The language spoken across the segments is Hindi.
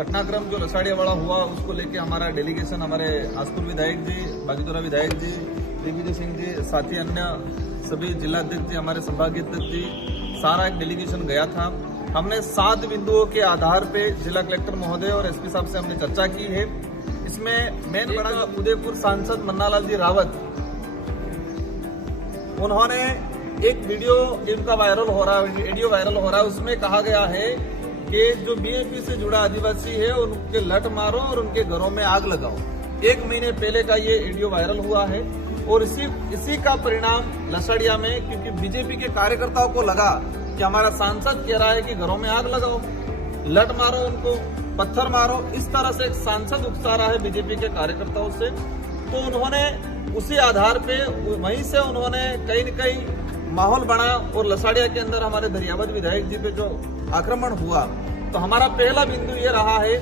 घटनाक्रम जो लसाड़िया वाला हुआ उसको लेके हमारा डेलीगेशन हमारे आसपुर विधायक जी, बागीदोरा विधायक जी, दिग्विजय सिंह जी, साथी अन्य सभी जिला अध्यक्ष जी, हमारे संभागीय अध्यक्ष जी, सारा एक डेलीगेशन गया था। हमने 7 बिंदुओं के आधार पे जिला कलेक्टर महोदय और एसपी साहब से हमने चर्चा की है। इसमें मेन बड़ा उदयपुर सांसद मन्नालाल जी रावत, उन्होंने एक वीडियो जिनका वायरल हो रहा है उसमें कहा गया है कि जो बीएपी से जुड़ा आदिवासी है उनके लट मारो और उनके घरों में आग लगाओ। 1 महीने पहले का ये वीडियो वायरल हुआ है और इसी का परिणाम लसड़िया में, क्योंकि बीजेपी के कार्यकर्ताओं को लगा कि हमारा सांसद कह रहा है कि घरों में आग लगाओ, लट मारो, उनको पत्थर मारो, इस तरह से एक सांसद उकसा रहा है बीजेपी के कार्यकर्ताओं से। तो उन्होंने उसी आधार पे वहीं से उन्होंने कहीं न कहीं माहौल बना और लसाड़िया के अंदर हमारे दरियावद विधायक जी पे जो आक्रमण हुआ, तो हमारा पहला बिंदु ये रहा है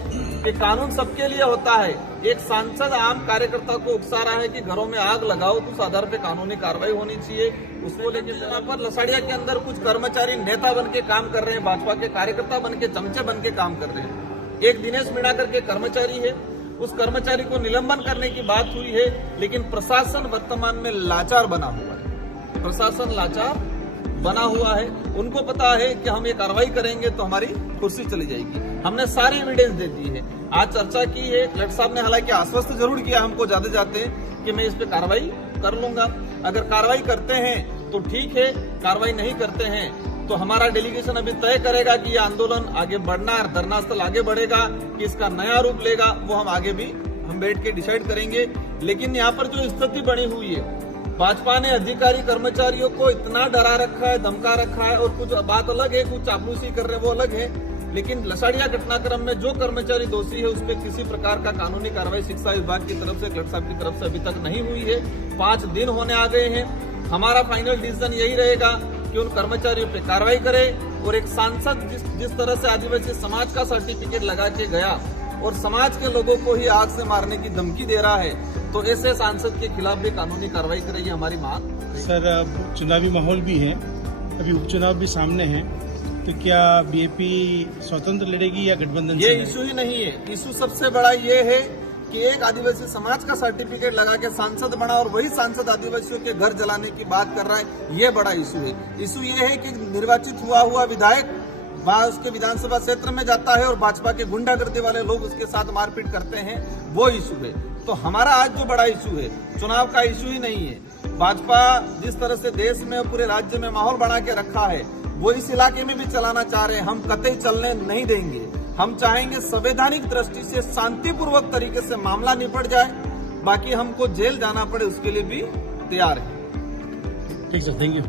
कि कानून सबके लिए होता है। एक सांसद आम कार्यकर्ता को उकसा रहा है कि घरों में आग लगाओ, तो उस आधार पे कानूनी कार्रवाई होनी चाहिए। उसको लेकर यहाँ पर लसाड़िया के अंदर कुछ कर्मचारी नेता बन के काम कर रहे हैं, भाजपा के कार्यकर्ता बन के, चमचे बन के काम कर रहे हैं। एक दिनेश मीणा करके कर्मचारी है, उस कर्मचारी को निलंबन करने की बात हुई है, लेकिन प्रशासन वर्तमान में लाचार बना हुआ है। प्रशासन लाचार बना हुआ है, उनको पता है कि हम ये कार्रवाई करेंगे तो हमारी कुर्सी चली जाएगी। हमने सारी एविडेंस दे दी है, आज चर्चा की है। कलेक्टर साहब ने हालांकि आश्वस्त जरूर किया हमको जाते कि मैं इस पे कार्रवाई कर लूंगा। अगर कार्रवाई करते हैं तो ठीक है, कार्रवाई नहीं करते हैं तो हमारा डेलीगेशन अभी तय करेगा कि ये आंदोलन आगे बढ़ना है, धरना स्थल आगे बढ़ेगा कि इसका नया रूप लेगा, वो हम आगे भी हम बैठ के डिसाइड करेंगे। लेकिन यहाँ पर जो स्थिति बनी हुई है, भाजपा ने अधिकारी कर्मचारियों को इतना डरा रखा है, धमका रखा है, और कुछ बात अलग है, कुछ चापलूसी कर रहे हैं वो अलग है, लेकिन लसाड़िया घटनाक्रम में जो कर्मचारी दोषी है उस पर किसी प्रकार का कानूनी कार्रवाई शिक्षा विभाग की तरफ से, कलेक्टर साहब की तरफ से अभी तक नहीं हुई है। 5 दिन होने आ गए हैं। हमारा फाइनल डिसीजन यही रहेगा कि उन कर्मचारियों पे कार्रवाई करे। और एक सांसद जिस तरह से आदिवासी समाज का सर्टिफिकेट लगा के गया और समाज के लोगों को ही आग से मारने की धमकी दे रहा है, तो ऐसे सांसद के खिलाफ भी कानूनी कार्रवाई करेगी हमारी मांग। सर, अब चुनावी माहौल भी है, अभी उपचुनाव भी सामने है, तो क्या बीएपी स्वतंत्र लड़ेगी या गठबंधन? ये इशू ही नहीं है। इशू सबसे बड़ा ये है कि एक आदिवासी समाज का सर्टिफिकेट लगा के सांसद बना और वही सांसद आदिवासियों के घर जलाने की बात कर रहा है, ये बड़ा इशू है। इशू ये है कि निर्वाचित हुआ विधायक उसके विधानसभा क्षेत्र में जाता है और भाजपा के गुंडागर्दी वाले लोग उसके साथ मारपीट करते हैं, वो इशू है। तो हमारा आज जो बड़ा इशू है, चुनाव का इशू ही नहीं है। भाजपा जिस तरह से देश में और पूरे राज्य में माहौल बना के रखा है, वो इस इलाके में भी चलाना चाह रहे हैं। हम कतई चलने नहीं देंगे। हम चाहेंगे संवैधानिक दृष्टि से शांतिपूर्वक तरीके से मामला निपट जाए, बाकी हमको जेल जाना पड़े उसके लिए भी तैयार है। ठीक सर, थैंक यू।